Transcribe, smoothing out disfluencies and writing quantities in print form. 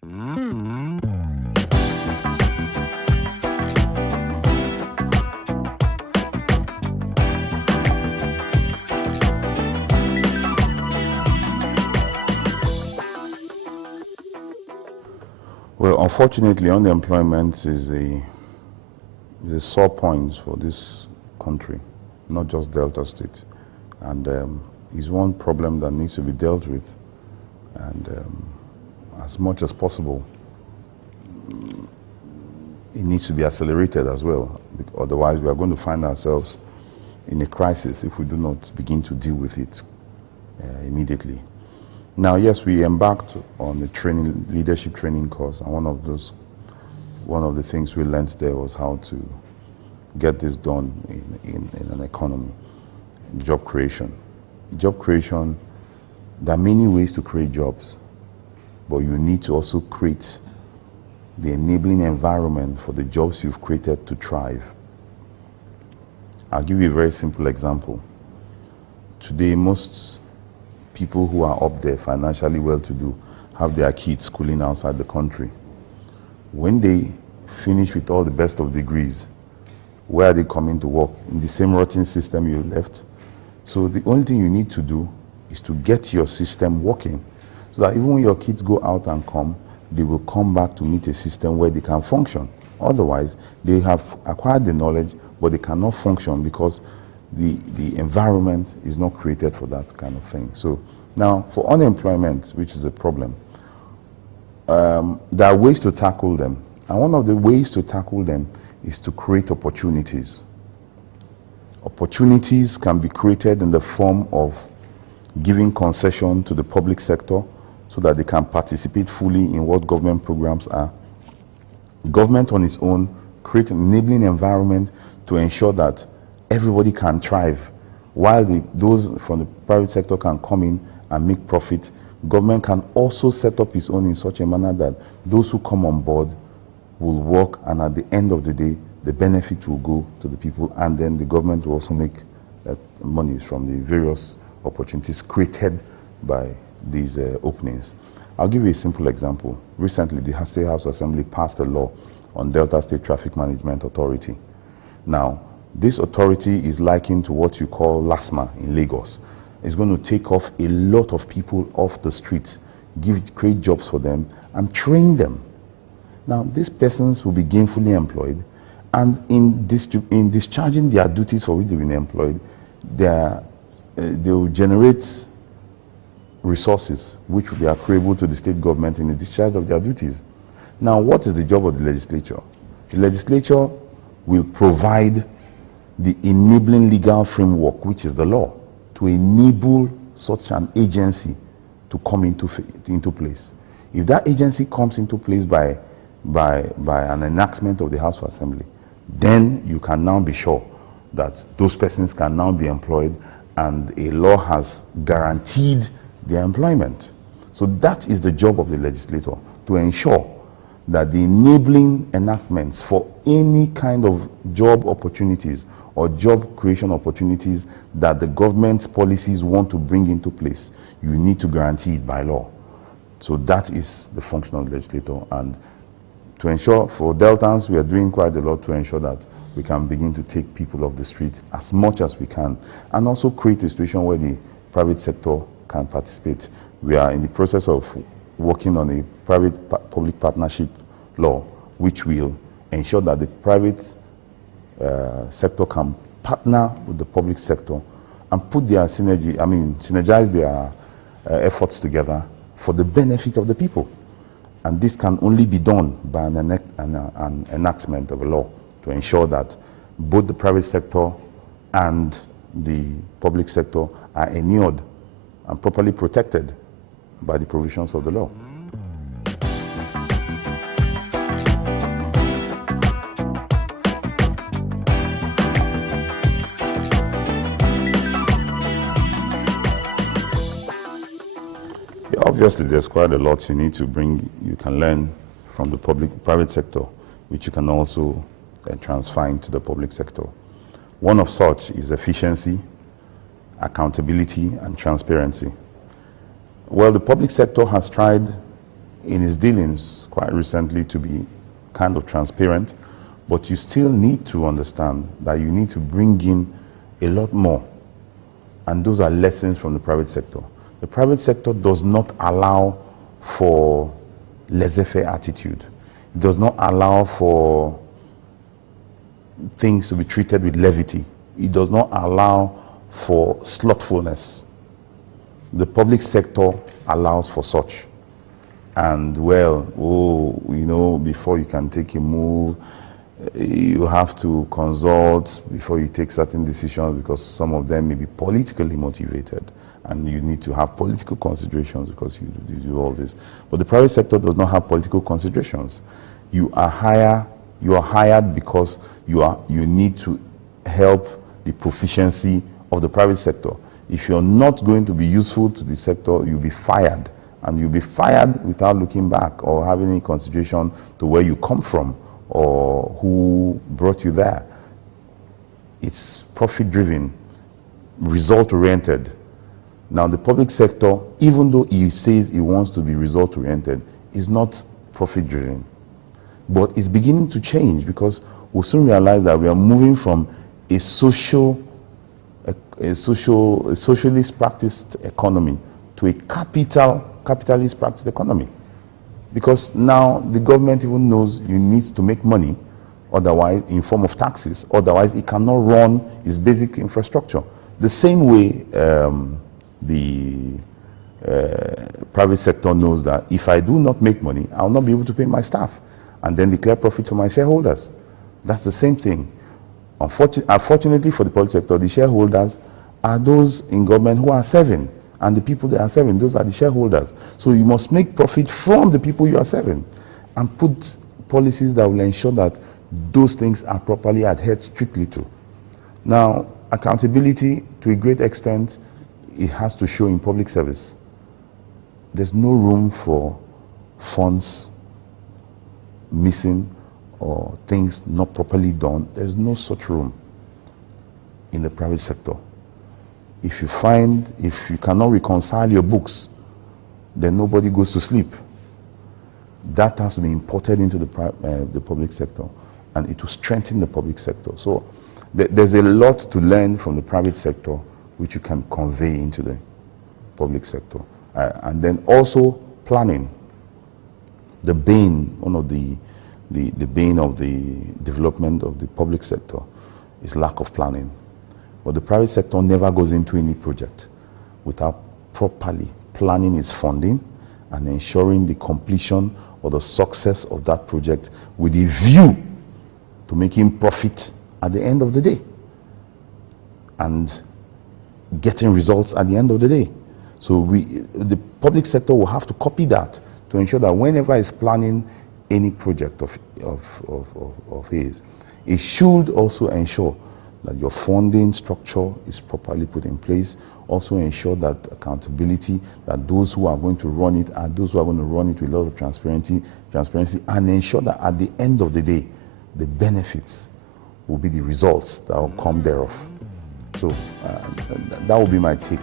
Well, unfortunately, unemployment is a sore point for this country, not just Delta State, and is one problem that needs to be dealt with, and as much as possible, it needs to be accelerated as well. Otherwise, we are going to find ourselves in a crisis if we do not begin to deal with it immediately. Now, yes, we embarked on a leadership training course, and one of the things we learned there was how to get this done in an economy. Job creation. Job creation, there are many ways to create jobs, but you need to also create the enabling environment for the jobs you've created to thrive. I'll give you a very simple example. Today, most people who are up there financially well-to-do have their kids schooling outside the country. When they finish with all the best of degrees, where are they coming to work? In the same rotten system you left. So the only thing you need to do is to get your system working, so that even when your kids go out and come, they will come back to meet a system where they can function. Otherwise, they have acquired the knowledge, but they cannot function because the environment is not created for that kind of thing. So now, for unemployment, which is a problem, there are ways to tackle them. And one of the ways to tackle them is to create opportunities. Opportunities can be created in the form of giving concession to the public sector so that they can participate fully in what government programs are. Government on its own create an enabling environment to ensure that everybody can thrive. While those from the private sector can come in and make profit, government can also set up its own in such a manner that those who come on board will work, and at the end of the day, the benefit will go to the people, and then the government will also make monies from the various opportunities created by these openings. I'll give you a simple example. Recently, the State House Assembly passed a law on Delta State Traffic Management Authority. Now, this authority is likened to what you call LASMA in Lagos. It's going to take off a lot of people off the street, create jobs for them, and train them. Now, these persons will be gainfully employed, and in discharging their duties for which they've been employed, they will generate resources which will be accruable to the state government in the discharge of their duties. Now, what is the job of the legislature? The legislature will provide the enabling legal framework, which is the law, to enable such an agency to come into place. If that agency comes into place by an enactment of the House of Assembly, then you can now be sure that those persons can now be employed, and a law has guaranteed their employment. So that is the job of the legislator, to ensure that the enabling enactments for any kind of job opportunities or job creation opportunities that the government's policies want to bring into place, you need to guarantee it by law. So that is the function of the legislator. And to ensure, for Deltans, we are doing quite a lot to ensure that we can begin to take people off the street as much as we can, and also create a situation where the private sector can participate. We are in the process of working on a private-public partnership law, which will ensure that the private sector can partner with the public sector and put their synergize their efforts together for the benefit of the people. And this can only be done by an enactment of a law to ensure that both the private sector and the public sector are inured and properly protected by the provisions of the law. Yeah, obviously, there's quite a lot you can learn from the private sector, which you can also transfer into the public sector. One of such is efficiency, accountability, and transparency. Well, the public sector has tried in his dealings quite recently to be kind of transparent, but you still need to understand that you need to bring in a lot more. And those are lessons from the private sector. The private sector does not allow for laissez-faire attitude. It does not allow for things to be treated with levity. It does not allow for slothfulness. The public sector allows for such. And well, before you can take a move, you have to consult before you take certain decisions, because some of them may be politically motivated, and you need to have political considerations because you do all this. But the private sector does not have political considerations. You are hired because you need to help the proficiency of the private sector. If you're not going to be useful to the sector, you'll be fired. And you'll be fired without looking back or having any consideration to where you come from or who brought you there. It's profit-driven, result-oriented. Now, the public sector, even though he says he wants to be result-oriented, is not profit-driven. But it's beginning to change, because we'll soon realize that we are moving from a socialist practiced economy to a capitalist practiced economy. Because now the government even knows you need to make money, otherwise, in form of taxes, otherwise it cannot run its basic infrastructure. The same way the private sector knows that if I do not make money, I'll not be able to pay my staff and then declare profit to my shareholders. That's the same thing. Unfortunately for the public sector, the shareholders are those in government who are serving, and the people that are serving, those are the shareholders. So you must make profit from the people you are serving and put policies that will ensure that those things are properly adhered strictly to. Now, accountability, to a great extent, it has to show in public service. There's no room for funds missing or things not properly done. There's no such room in the private sector. If you cannot reconcile your books, then nobody goes to sleep. That has to be imported into the public sector, and it will strengthen the public sector. So there's a lot to learn from the private sector, which you can convey into the public sector. And then also planning. The bane, one of the bane of the development of the public sector is lack of planning. But the private sector never goes into any project without properly planning its funding and ensuring the completion or the success of that project with a view to making profit at the end of the day and getting results at the end of the day. So the public sector will have to copy that to ensure that whenever it's planning any project of his, it should also ensure that your funding structure is properly put in place. Also ensure that accountability, that those who are going to run it are those who are going to run it with a lot of transparency, and ensure that at the end of the day, the benefits will be the results that will come thereof. So that will be my take